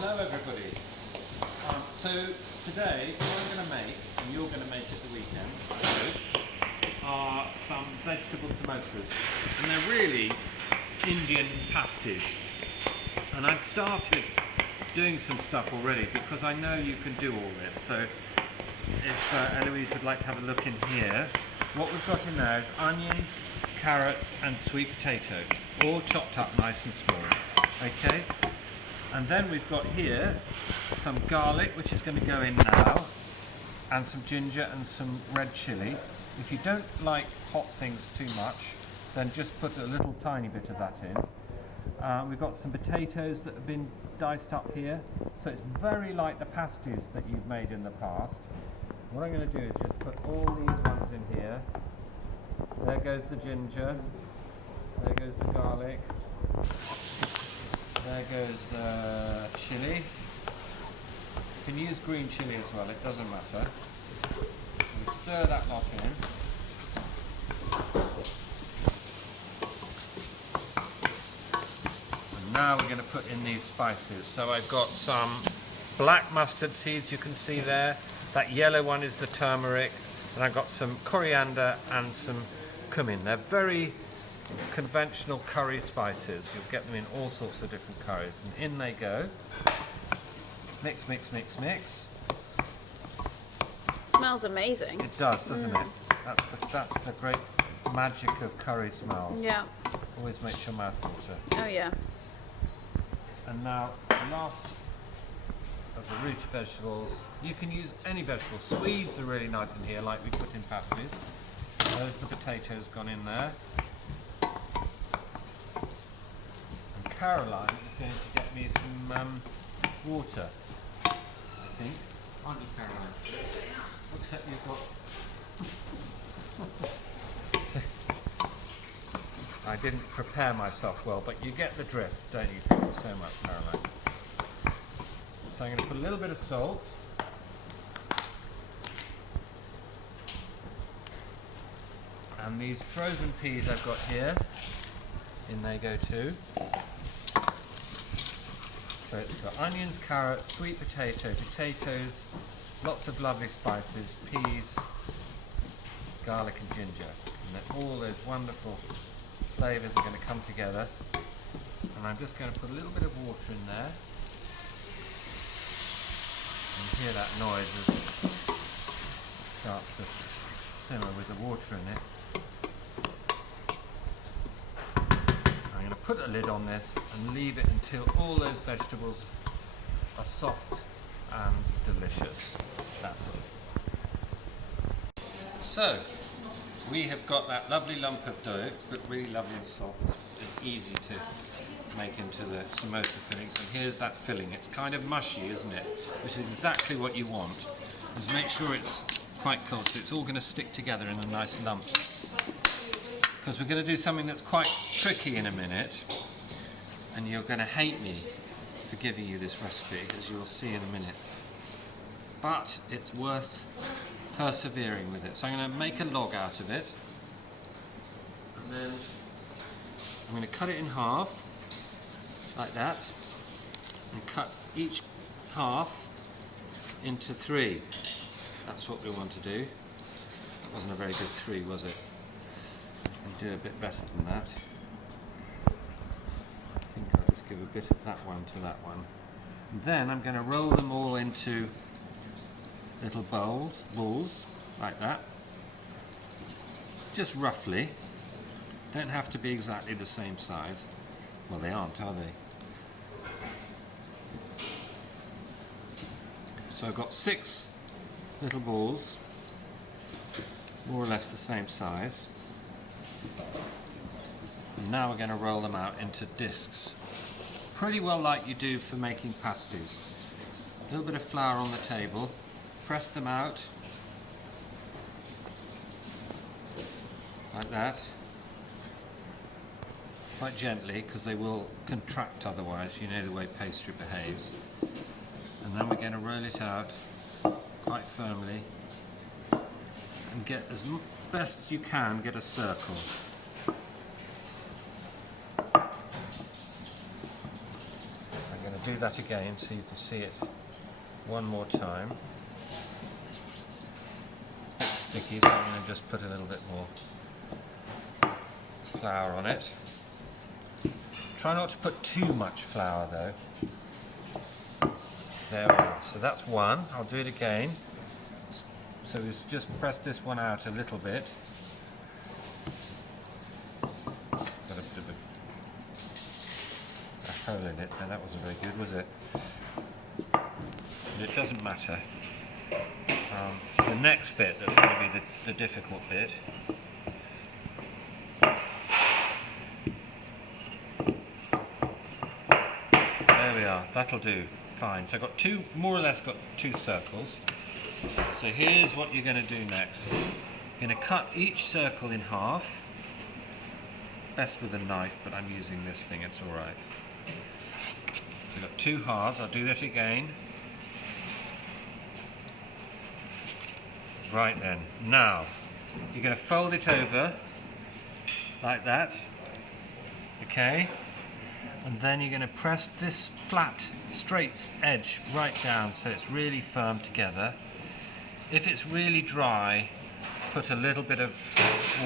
Hello everybody. So today what I'm going to make, and you're going to make at the weekend, are some vegetable samosas. And they're really Indian pasties. And I've started doing some stuff already because I know you can do all this. So if Eloise would like to have a look in here, what we've got in there is onions, carrots and sweet potato, all chopped up nice and small. Okay? And then we've got here some garlic, which is going to go in now, and some ginger and some red chilli. If you don't like hot things too much, then just put a little tiny bit of that in. We've got some potatoes that have been diced up here, so it's very like the pasties that you've made in the past. What I'm going to do is just put all these ones in here. There goes the ginger, there goes the garlic, there goes the chilli. You can use green chilli as well, it doesn't matter. We stir that lot in. And now we're going to put in these spices. So I've got some black mustard seeds, you can see there. That yellow one is the turmeric. And I've got some coriander and some cumin. They're very conventional curry spices. You'll get them in all sorts of different curries. And in they go. Mix, mix, mix, mix. Smells amazing. It does, doesn't it? That's the great magic of curry smells. Yeah. Always makes your mouth water. Oh yeah. And now the last of the root vegetables. You can use any vegetables. Swedes are really nice in here, like we put in pasties. There's the potatoes gone in there. And Caroline is going to get me some water, I think. Aren't you, Caroline? Except you've got... I didn't prepare myself well, but you get the drift, don't you? Thank you so much, Caroline. So I'm going to put a little bit of salt. And these frozen peas I've got here, in they go too. So it's got onions, carrots, sweet potato, potatoes, lots of lovely spices, peas, garlic and ginger. And then all those wonderful flavours are going to come together. And I'm just going to put a little bit of water in there. And you hear that noise as it starts to simmer with the water in it. I'm going to put a lid on this and leave it until all those vegetables are soft and delicious. That's all. So, we have got that lovely lump of dough, but really lovely and soft and easy to make into the samosa fillings. And here's that filling. It's kind of mushy, isn't it? Which is exactly what you want. Just make sure it's quite cold, so it's all going to stick together in a nice lump. Because we're going to do something that's quite tricky in a minute, and you're going to hate me for giving you this recipe, as you'll see in a minute. But it's worth persevering with it. So I'm going to make a log out of it, and then I'm going to cut it in half, like that, and cut each half into 3. That's what we want to do. That wasn't a very good 3, was it? We can do a bit better than that. I think I'll just give a bit of that one to that one. And then I'm going to roll them all into little balls, like that. Just roughly. Don't have to be exactly the same size. Well, they aren't, are they? So I've got 6 little balls, more or less the same size. And now we're going to roll them out into discs. Pretty well like you do for making pasties. A little bit of flour on the table, press them out, like that. Quite gently, because they will contract otherwise, you know the way pastry behaves. And then we're going to roll it out quite firmly and get as best as you can, get a circle. I'm going to do that again so you can see it one more time. It's sticky, so I'm going to just put a little bit more flour on it. Try not to put too much flour though. There we are. So that's one. I'll do it again. So we've just pressed this one out a little bit. Got a bit of a hole in it, and that wasn't very good, was it? But it doesn't matter. It's the next bit that's going to be the difficult bit. There we are. That'll do. Fine. So I've got two, more or less got two circles. So here's what you're going to do next. You're going to cut each circle in half. Best with a knife, but I'm using this thing, it's alright. We've got two halves, I'll do that again. Right then, now, you're going to fold it over, like that, okay? And then you're going to press this flat, straight edge right down so it's really firm together. If it's really dry, put a little bit of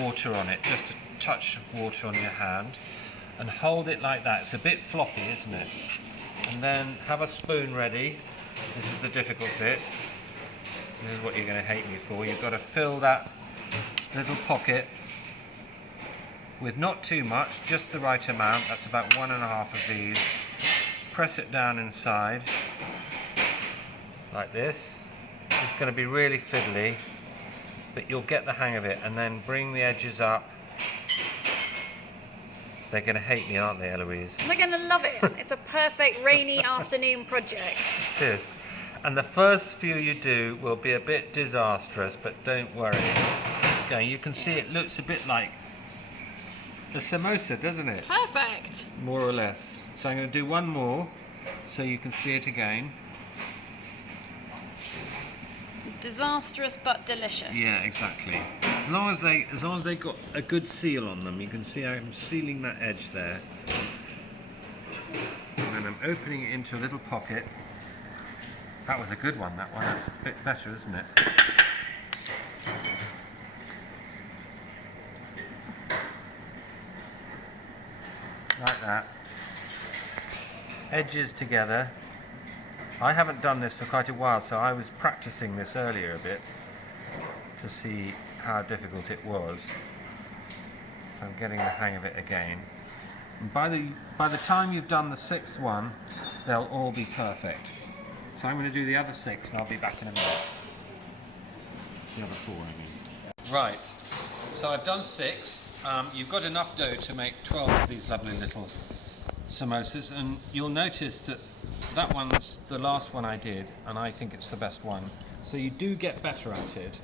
water on it, just a touch of water on your hand, and hold it like that. It's a bit floppy, isn't it? And then have a spoon ready. This is the difficult bit. This is what you're going to hate me for. You've got to fill that little pocket with not too much, just the right amount. That's about 1.5 of these. Press it down inside, like this. It's going to be really fiddly, but you'll get the hang of it. And then bring the edges up. They're going to hate me, aren't they, Eloise? They're going to love it. It's a perfect rainy afternoon project. It is. And the first few you do will be a bit disastrous, but don't worry. Okay, you can see it looks a bit like a samosa, doesn't it? Perfect. More or less. So I'm going to do one more so you can see it again. Disastrous but delicious. Yeah, exactly. As long as they got a good seal on them, you can see I'm sealing that edge there. And then I'm opening it into a little pocket. That was a good one, that one. That's a bit better, isn't it? Like that. Edges together. I haven't done this for quite a while, so I was practicing this earlier a bit to see how difficult it was. So I'm getting the hang of it again. And by the time you've done the 6th one, they'll all be perfect. So I'm going to do the other 6 and I'll be back in a minute. The other 4, I mean. Right, so I've done 6. You've got enough dough to make 12 of these lovely little samosas, and you'll notice that that one's the last one I did, and I think it's the best one. So you do get better at it,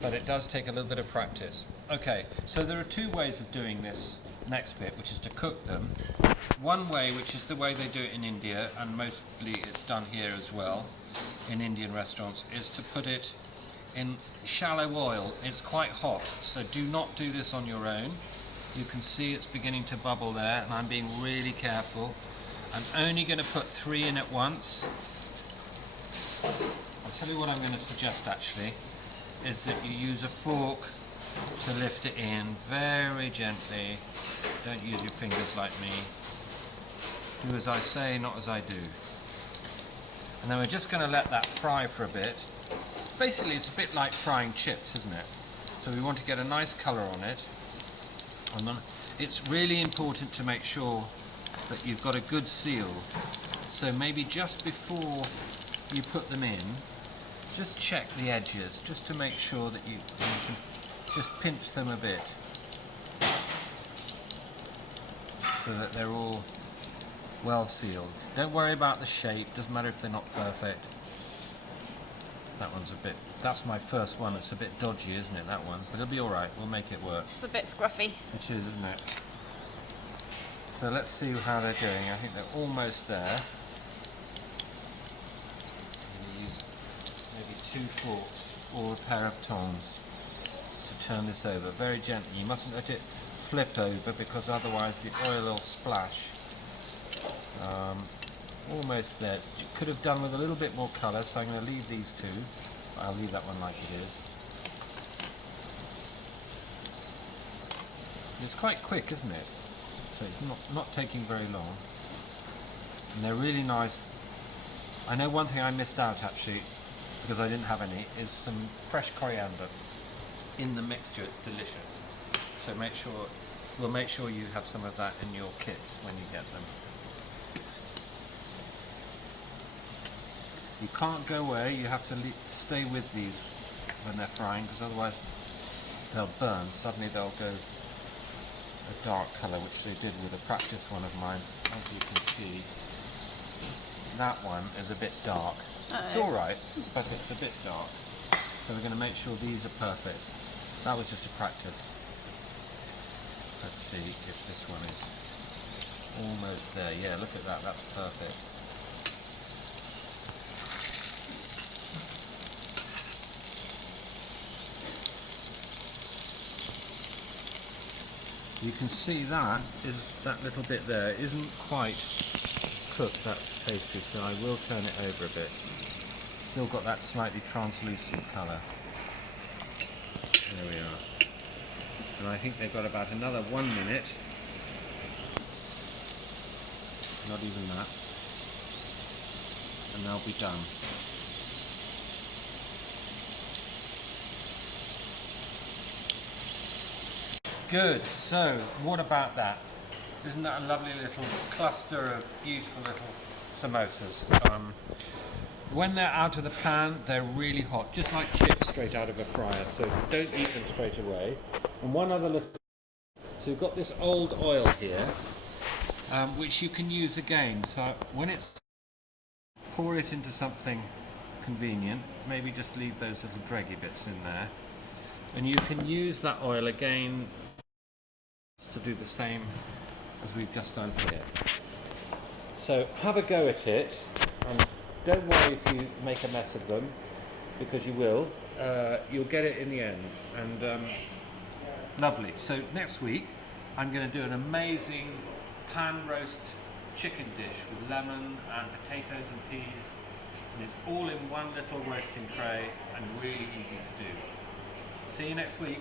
but it does take a little bit of practice. Okay, so there are 2 ways of doing this next bit, which is to cook them. One way, which is the way they do it in India, and mostly it's done here as well, in Indian restaurants, is to put it in shallow oil. It's quite hot, so do not do this on your own. You can see it's beginning to bubble there, and I'm being really careful. I'm only going to put 3 in at once. I'll tell you what I'm going to suggest actually, is that you use a fork to lift it in very gently. Don't use your fingers like me. Do as I say, not as I do. And then we're just going to let that fry for a bit. Basically it's a bit like frying chips, isn't it? So we want to get a nice colour on it. And then it's really important to make sure that you've got a good seal. So maybe just before you put them in, just check the edges, just to make sure that you can just pinch them a bit, so that they're all well sealed. Don't worry about the shape, doesn't matter if they're not perfect. That one's a bit, that's my first one, it's a bit dodgy, isn't it, that one? But it'll be alright, we'll make it work. It's a bit scruffy. It is, isn't it? So let's see how they're doing. I think they're almost there. I'm going to use maybe 2 forks or a pair of tongs to turn this over very gently. You mustn't let it flip over because otherwise the oil will splash. Almost there. Could have done with a little bit more colour, so I'm going to leave these two. I'll leave that one like it is. It's quite quick, isn't it? So it's not taking very long. And they're really nice. I know one thing I missed out actually, because I didn't have any, is some fresh coriander in the mixture. It's delicious. So we'll make sure you have some of that in your kits when you get them. You can't go away, you have to stay with these when they're frying, because otherwise they'll burn. Suddenly they'll go a dark colour, which they did with a practice one of mine. As you can see, that one is a bit dark. It's alright, but it's a bit dark. So we're going to make sure these are perfect. That was just a practice. Let's see if this one is almost there. Yeah, look at that, that's perfect. You can see that little bit there isn't quite cooked, that pastry, so I will turn it over a bit. Still got that slightly translucent colour. There we are. And I think they've got about another 1 minute. Not even that. And they'll be done. Good, so what about that? Isn't that a lovely little cluster of beautiful little samosas? When they're out of the pan, they're really hot, just like chips straight out of a fryer, so don't eat them straight away. And one other little... So we've got this old oil here, which you can use again. So when it's... pour it into something convenient, maybe just leave those little draggy bits in there. And you can use that oil again to do the same as we've just done here. So have a go at it, and don't worry if you make a mess of them, because you will. You'll get it in the end. And lovely. So next week I'm going to do an amazing pan roast chicken dish with lemon and potatoes and peas, and it's all in one little roasting tray and really easy to do. See you next week.